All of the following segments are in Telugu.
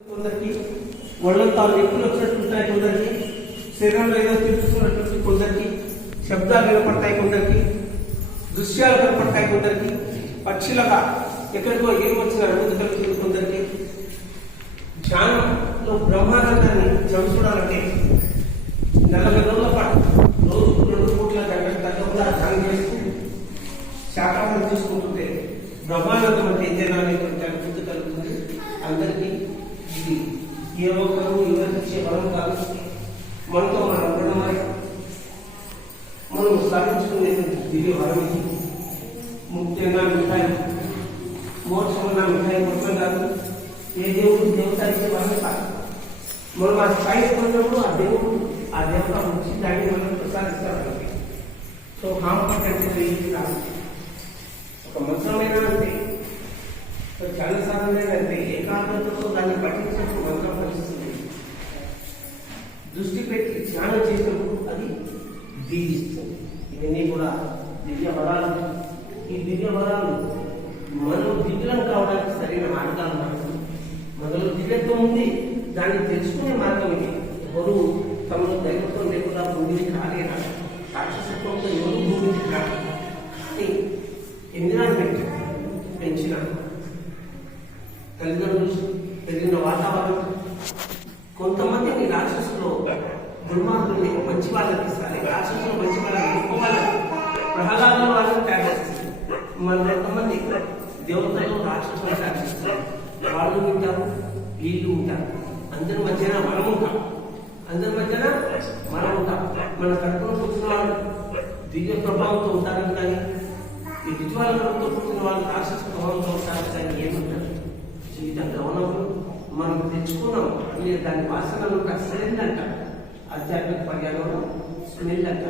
కొందరికి ఒళ్ళంతా నొప్పులు వచ్చినట్టు ఉంటాయి కొందరికి శరీరంలో ఏదో తెలుసుకున్నట్టు కొందరికి శబ్దాలు వినపడతాయి కొందరికి దృశ్యాలు కనపడతాయి కొందరికి పక్షులగా ఎక్కడికో ఏం వచ్చిన అనుమతి కలుగుతుంది కొందరికి. ధ్యానంలో బ్రహ్మానందాన్ని చవి చూడాలంటే నలభై రోజుల పాటు రోజుకు రెండు కోట్ల గంటల తగ్గకుండా ధ్యానం చేస్తూ శాకాహారం తీసుకుంటుంటే బ్రహ్మానందం అంటే ఏదైనా అనేటువంటి అనుభూతి కలుగుతుంది అందరికీ ఇది ఏ ఒక్కరు వివరించే వరం కాదు మనతో మనం ఉండడమే మనం సాధించుకునే దివ్య వరం ఇది ముఖ్యంగా మిఠాయి మోక్షమైన మిఠాయి మొత్తం కాదు ఏ దేవుడు దేవత ఇచ్చే వరం కాదు మనం ఆ స్థాయి పొందినప్పుడు ఆ దేవుడు ఆ దేవత వచ్చి దాన్ని మనం ప్రసాదిస్తారు మనకి. సో హాంపట్ అంటే ఇది కాదు ఒక మంత్రమైన అంటే సో చాలా సార్లు ఏంటంటే ఏకాగ్రతతో దాన్ని పఠించినప్పుడు మంత్రం ఫలిస్తుంది. దృష్టి పెట్టి ధ్యానం చేసినప్పుడు అది దీవిస్తుంది. ఇవన్నీ కూడా దివ్య వరాలు ఈ దివ్య వరాలు మనం దివ్యం కావడానికి సరైన మార్గాలు మనకు మనలో దివ్యత్వం ఉంది దాన్ని తెలుసుకునే మార్గం ఇది. ఎవరు తమను దైవత్వం లేకుండా భూమిని రాలేరా రాక్షసత్వంతో ఎవరు భూమిని కాదు కానీ ఎన్విరాన్మెంట్ మన కొంతమంది దేవతలు రాక్షసులు శాసిస్తారు వాళ్ళు ఉంటారు వీళ్ళు ఉంటారు. అందరి మధ్యన మనం ఉంటాం. అందరి మధ్యన మనం ఉంటాం. మన కడుపులో కూర్చున్న వాళ్ళు దివ్య ప్రభావంతో ఉంటారని కానీ ఈ విజువాలతో కూర్చున్న వాళ్ళు రాక్షస ప్రభావంతో ఉంటారు కానీ ఏముంటారు జీవిత గమనంలో మనం తెచ్చుకున్నాం. మీరు దాని వాసనలు స్మెల్ అంట. ఆధ్యాత్మిక పర్యావరణం స్మెల్ అంట.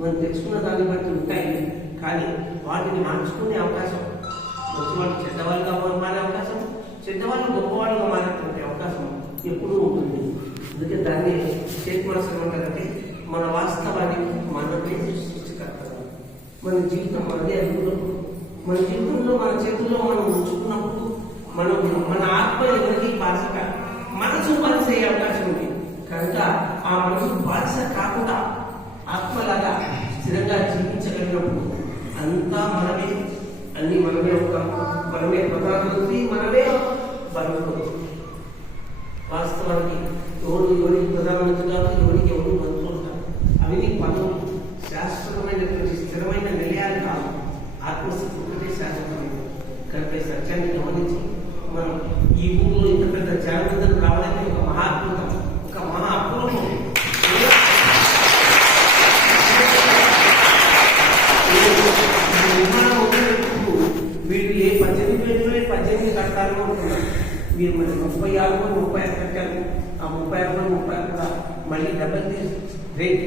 మనం తెచ్చుకున్న దాన్ని బట్టి ఉంటాయి. కానీ వాటిని మార్చుకునే అవకాశం మంచివాళ్ళు చెడ్డవాళ్ళుగా మారే అవకాశం చెడ్డవాళ్ళు గొప్పవాళ్ళుగా మారేటువంటి అవకాశం ఎప్పుడూ ఉంటుంది. అందుకే దాన్ని చేతిమాసం అంటారంటే మన వాస్తవాన్ని మనమే సృష్టికర్తలు. మన జీవితం మనదే అనుకున్నప్పుడు మన జీవితంలో మన చేతుల్లో మనం ఉంచుకున్నప్పుడు మనం మన ఆత్మ ఎవరికి బాధ్యత మనసు బాధ్యత అయ్యే అవకాశం ఉంది. కనుక ఆ మనసు బాధ్యత కాకుండా ఆత్మలాగా స్థిరంగా జీవించగలిగినప్పుడు అంతా మనమే అన్ని మనమే ఒక మనమే ప్రధానమంత్రి మనమే బంధువు వాస్తవానికి పద్దెనిమిది కట్టాలు అనుకున్నారు మీరు మరి ముప్పై ఆరు కూడా ముప్పై ఆరు కట్టారు ఆ ముప్పై ఆరు కూడా ముప్పై ఆరు కూడా మళ్ళీ డబల్ రేట్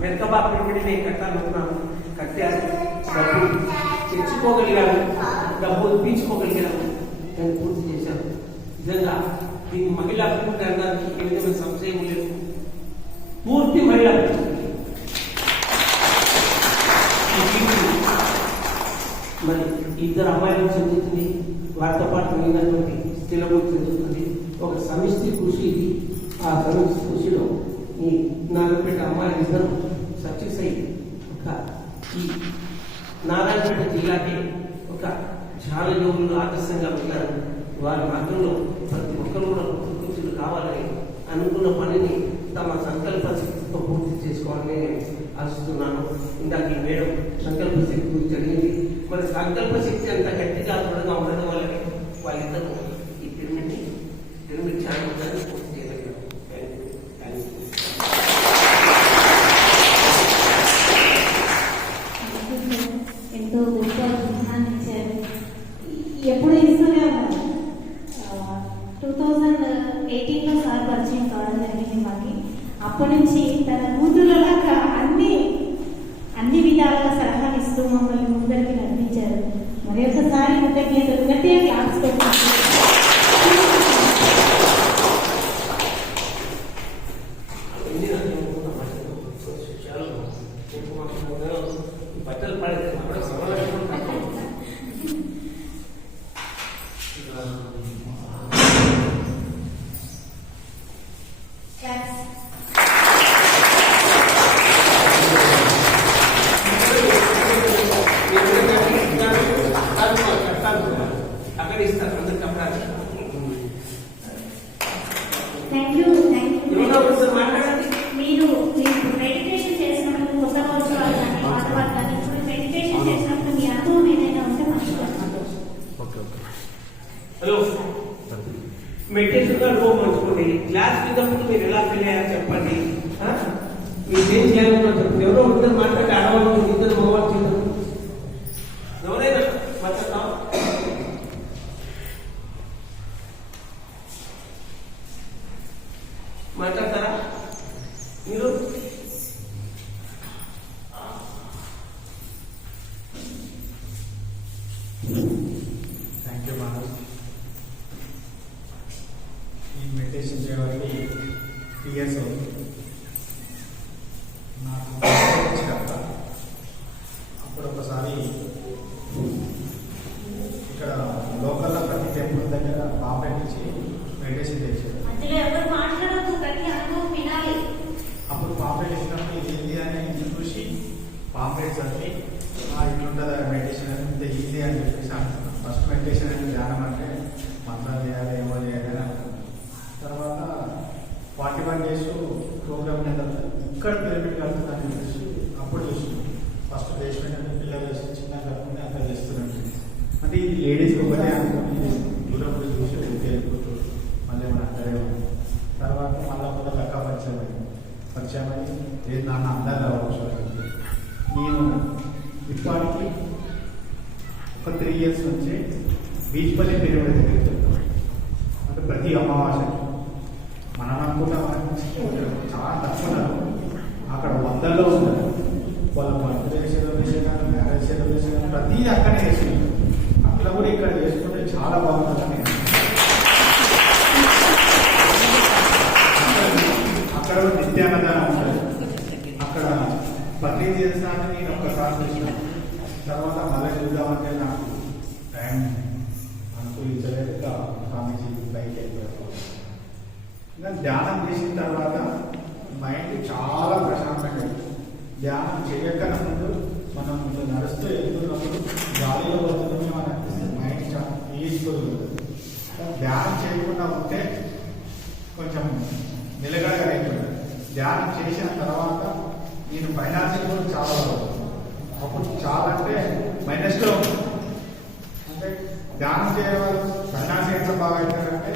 మెరకబా పిరమిడ్ నేను కట్టాలనుకున్నాను కట్టారు డబ్బులు తెచ్చుకోగలిగాను డబ్బులు పీల్చుకోగలిగాను నేను పూర్తి చేశాను నిజంగా దీన్ని మహిళా పిరమిడ్ అనడానికి ఏ విధమైన సంశయం లేదు వారితో పాటు మిగిలినటువంటి స్త్రీలకు తెలుస్తుంది ఒక సమిష్టి కృషి ఇది ఆ సమిష్టి కృషిలో ఈ నారాయణపేట అమ్మాయి ఇద్దరు సక్సెస్ అయ్యి ఒక ఈ నారాయణపేట జిల్లాకి ఒక చాలా యోగులు ఆదర్శంగా ఉన్నారు. వారి మార్గంలో ప్రతి ఒక్కరు కూడా కృషులు కావాలని అనుకున్న పనిని తమ సంకల్ప శక్తితో పూర్తి చేసుకోవాలని నేను ఆశిస్తున్నాను. ఇందాక ఈ మేడం సంకల్ప శక్తి గురించి జరిగింది మరి సంకల్ప శక్తి అంత మీరు ఏం చేయాలన్నా చెప్పండి ఎవరో ఇద్దరు మాట్లాడి ఆడవాళ్ళు ఇద్దరు మగవాళ్ళు చేద్దరు ఎవరైనా మాట్లాడతాం మాట్లాడతారా మీరు థ్యాంక్ యూ మానస్ ఈ మెడిటేషన్ చేయడానికి త్రీ ఇయర్స్ అవుతుంది నాకు వచ్చాక అప్పుడు ఒకసారి ఇక్కడ లోకల్లో ప్రతి టెంపుల్ దగ్గర పాపెట్ మెడిటేషన్ చేశారు అందులో ఎవరు మాట్లాడద్దు ప్రతి అనుభవం వినాలి అప్పుడు పాంప్లెట్ ఇచ్చినప్పుడు ఇది ఏంటి అని చూసి పాంప్లెట్ చదివి "ఆ, ఇట్లుంటుందా మెడిటేషన్ అని ఇంత ఈజీ అని చెప్పేసి అనుకున్నాను ఫస్ట్ మెడిటేషన్ అంటే ధ్యానం అంటే మంత్రాలు చేయాలి ఏమో చేయాలి అని అనుకున్నాను తర్వాత ఫార్టీ వన్ డేస్ ప్రోగ్రామ్ మీద ఇక్కడ పిరమిడ్ కలుగుతుందని చెప్పేసి అప్పుడు చూసినాం ఫస్ట్ బేస్మెంట్ అంటే పిల్లలు వేసి చిన్న కలుపుకుంటే అక్కడ చేస్తున్నాను అంటే ఇది లేడీస్ ఒకటే అనుకుని దూరం పోయి చూసి వెళ్ళిపోతూ మళ్ళీ మన అక్కడే ఉంది తర్వాత మళ్ళీ కూడా లెక్క పరిచయం అయింది పరిచయం లేదు నాన్న అందరు రావచ్చు నేను ఇప్పటికి ఒక త్రీ ఇయర్స్ నుంచి బీచ్పల్లి పెరుగుడు పిరిమిడ్ దగ్గరికి వెళ్తాను అంటే ప్రతి అమావాస్య మనం అనుకుంటాం చాలా తక్కువ ఉన్నారు అక్కడ వందల్లో ఉన్నారు వాళ్ళ బర్త్డే సెలబ్రేషన్ కానీ మ్యారేజ్ సెలబ్రేషన్ కానీ ప్రతిదీ అక్కడే చేసుకుంటారు అట్లా కూడా ఇక్కడ చేసుకుంటే చాలా బాగుంటుందని అక్కడ కూడా నిత్యాన్నదానం ఉంటుంది అక్కడ పన్నీర్ చేస్తానని నేను ఒక్కసారి చూసిన తర్వాత మళ్ళీ చూద్దామంటే నాకు టైం అనుకూలించలేక స్వామీజీ పైకి వెళ్ళిపోయాను ఇంకా ధ్యానం చేసిన తర్వాత మైండ్ చాలా ప్రశాంతంగా ధ్యానం చేయకన ముందు మనం నడుస్తూ వెళ్తున్నప్పుడు గాలిలో వదులుతున్నాం అని అనిపిస్తుంది మైండ్ చాలా పీస్ఫుల్ ధ్యానం చేయకుండా ఉంటే కొంచెం నిలకడగా అయిపోయింది. ధ్యానం చేసిన తర్వాత నేను ఫైనాన్షియల్ కూడా చాలా బాగుంది. అప్పుడు చాలా అంటే మైనస్లో అంటే ధ్యానం చేయడం వల్ల ఎట్లా బాగా అవుతారంటే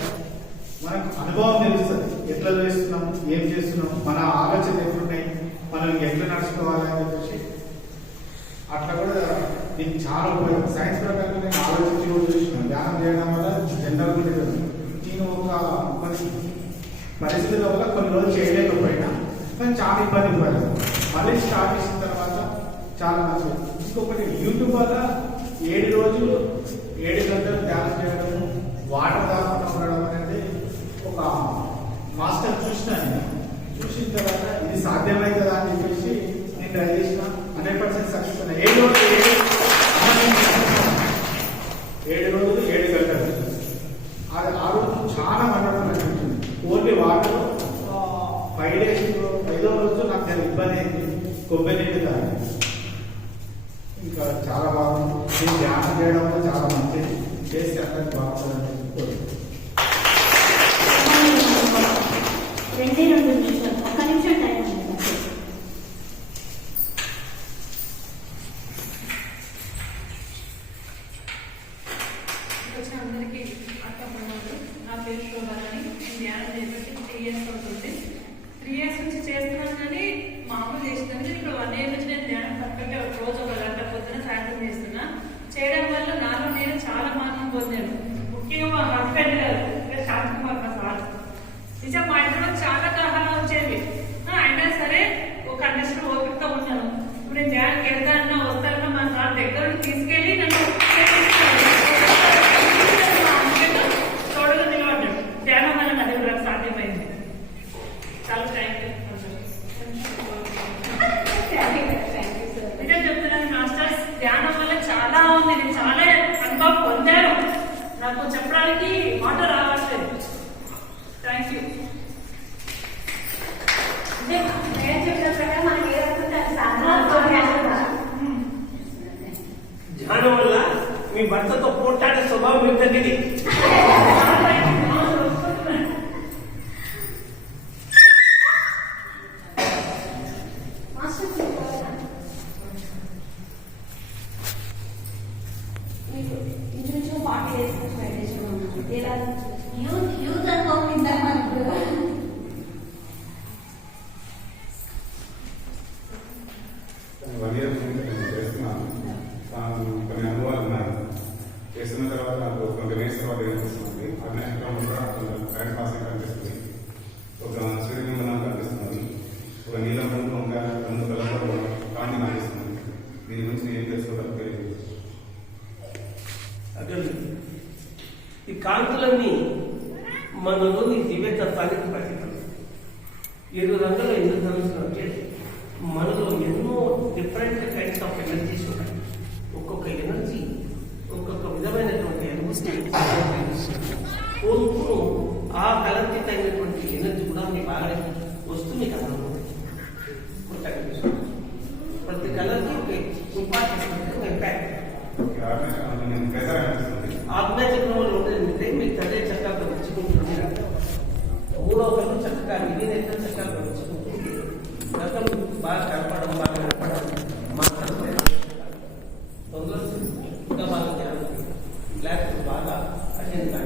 మనకు అనుభవం తెలుస్తుంది. ఎట్లా చేస్తున్నాం ఏం చేస్తున్నాం మన ఆలోచన ఎట్లున్నాయి మనం ఎట్లా నడుచుకోవాలి అని చెప్పేసి. అట్లా కూడా నీకు చాలా ఉపయోగం. సైన్స్ ప్రకారం నేను ఆలోచించి కూడా ధ్యానం చేయడం వల్ల జనరల్ ఉంటుంది నేను ఒక కొన్ని పరిస్థితుల వల్ల కొన్ని రోజులు చేయలేకపోయినా కానీ చాలా ఇబ్బంది పడింది మళ్ళీ స్టార్ట్ చాలా మంచిది. ఇంకొకటి యూట్యూబ్ వల్ల ఏడు రోజులు ఏడు గంటలు ధ్యానం చేయడం వాటర్ తాగకుండా ఉండడం అనేది ఒక మాస్టర్ చూసినాను చూసిన తర్వాత ఇది సాధ్యమవుతుందా అని చెప్పేసి నేను ట్రై చేసిన. హండ్రెడ్ పర్సెంట్ సక్సెస్ అయినా. ఏడు రోజులు ఏడు ఏడు రోజులు ఏడు గంటలు అది ఆ రోజు చాలా మనోహరం అనిపించింది ఓన్లీ వాటర్ ఫైవ్ డేస్ ఐదో రోజు నాకు చాలా ఇబ్బంది అయింది కొబ్బరి నీళ్ళు తాగి ఇంకా చాలా బాగుంది నేను ధ్యానం చేయడం వల్ల చాలా మంచిది చేస్తే అందరికి బాగుంటుందని కోరుకుంటున్నాను. రెండే రెండు నిమిషాలు ఒక్క నిమిషం టైం ఉంది వచ్చిన అందరికీ అక్క ప్రమాణాలు నా పేరు నేను ధ్యానం చేసేసి త్రీ ఇయర్స్ అవుతుంది. త్రీ ఇయర్స్ నుంచి చేస్తున్నాను కానీ మామూలు చేస్తున్నాను. ఇప్పుడు వన్ ఇయర్ నుంచి నేను ధ్యానం పర్ఫెక్ట్గా ఒక రోజు ఒక గంట పొద్దున సాయంత్రం చేస్తున్నా. చేయడం వల్ల నాలో నేను చాలా మార్గం పొందాను. ముఖ్యంగా మా హస్బెండ్ గారు శాంత్ కుమార్ సార్. నిజం మా ఇంట్లో చాలా కలహాలు వచ్చేవి. నాకు చెప్పడానికి you you can walk in that one. అందులో ఎన్నో డిఫరెంట్ కైండ్స్ ఆఫ్ ఎనర్జీస్ ఉన్నాయి. ఒక్కొక్క ఎనర్జీ ఒక్కొక్క విధమైనటువంటి ఎనర్జీ కోల్పును ఆ కలంకితమైనటువంటి ఎనర్జీ కూడా మీ బాగా వస్తుంది. gente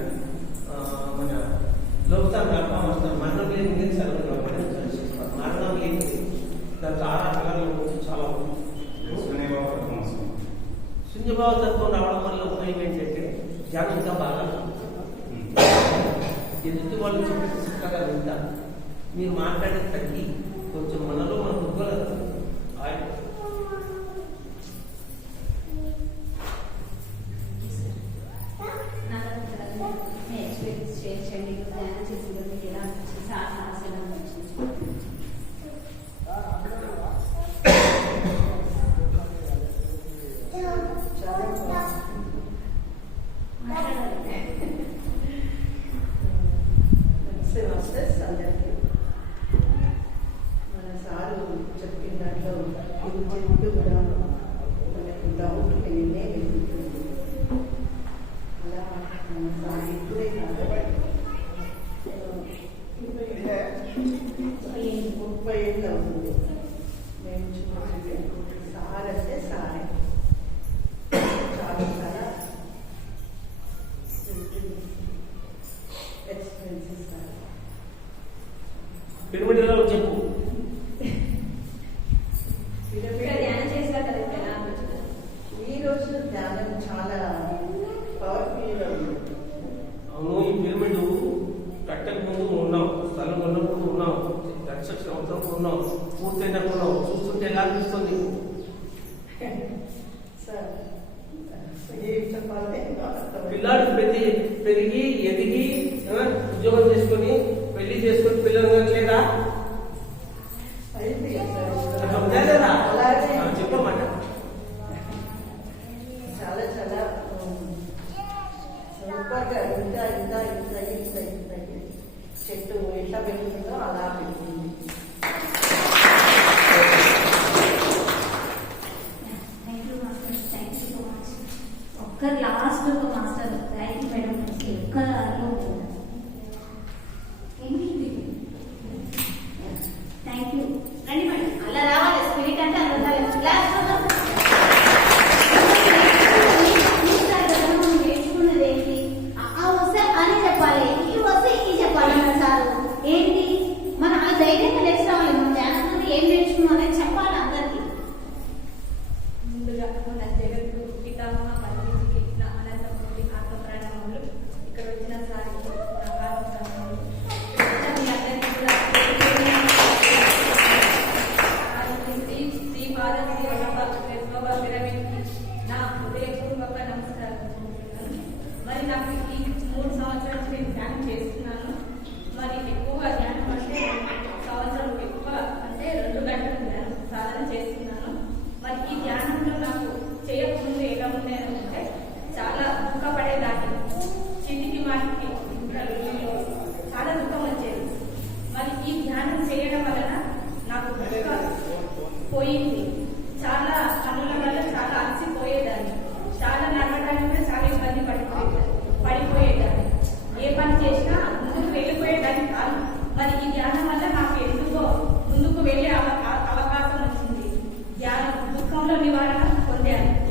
Yeah.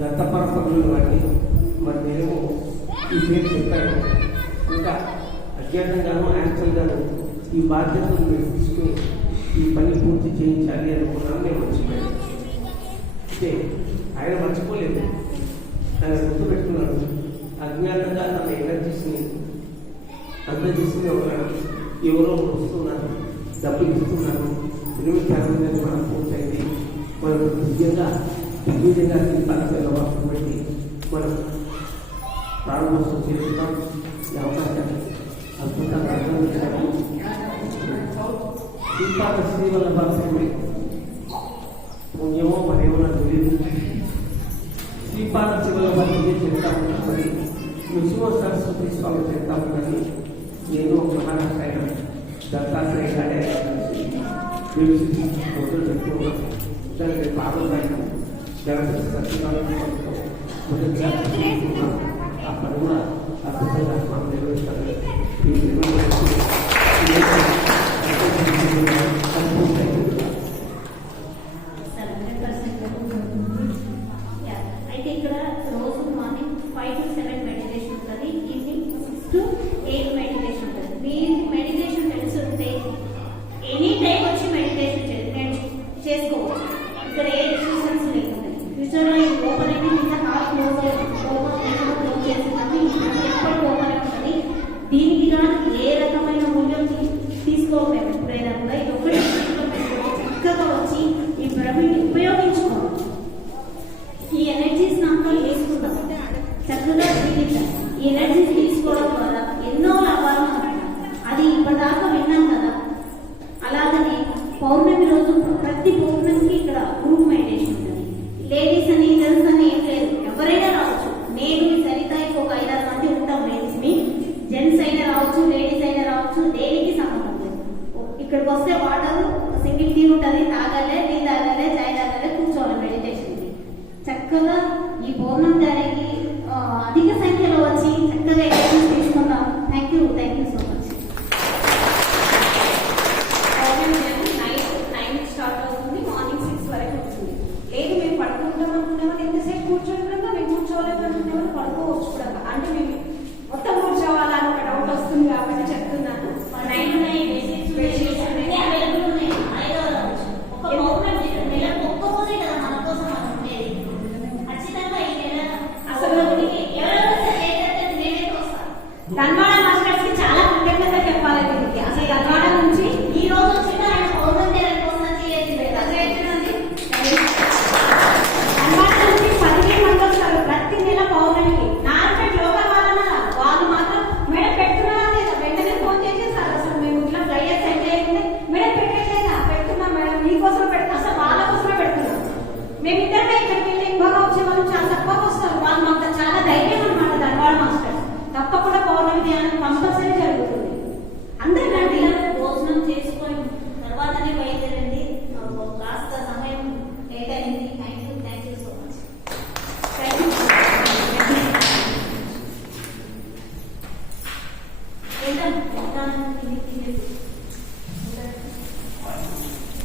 దత్తపరపకులు వాటి మరి నేను ఈ పేరు చెప్పాను ఇంకా అజ్ఞాతంగాను యాక్చువల్గాను ఈ బాధ్యతను మీరు తీసుకుని ఈ పని పూర్తి చేయించాలి అనుకున్నాను నేను మర్చిపోయాను. అయితే ఆయన మర్చిపోలేదు. ఆయన గుర్తు పెట్టుకున్నాను అజ్ఞాతంగా తన ఎనర్జీస్ని అందరూ తీసుకునే ఉన్నాడు ఎవరో వస్తున్నారు డబ్బులు ఇస్తున్నారు. ఎనిమిది ఫ్యామిలీ నిర్మాణం పూర్తయింది. మనం నిజంగా y muy bien aceptada de lo más fuerte. Bueno, para unos sujetos, la otra se apunta a la de la y para recibir la más un yo para una Si para recibir la más de la nos vamos a satisfacer con esta oportunidad y en lo que జరగదు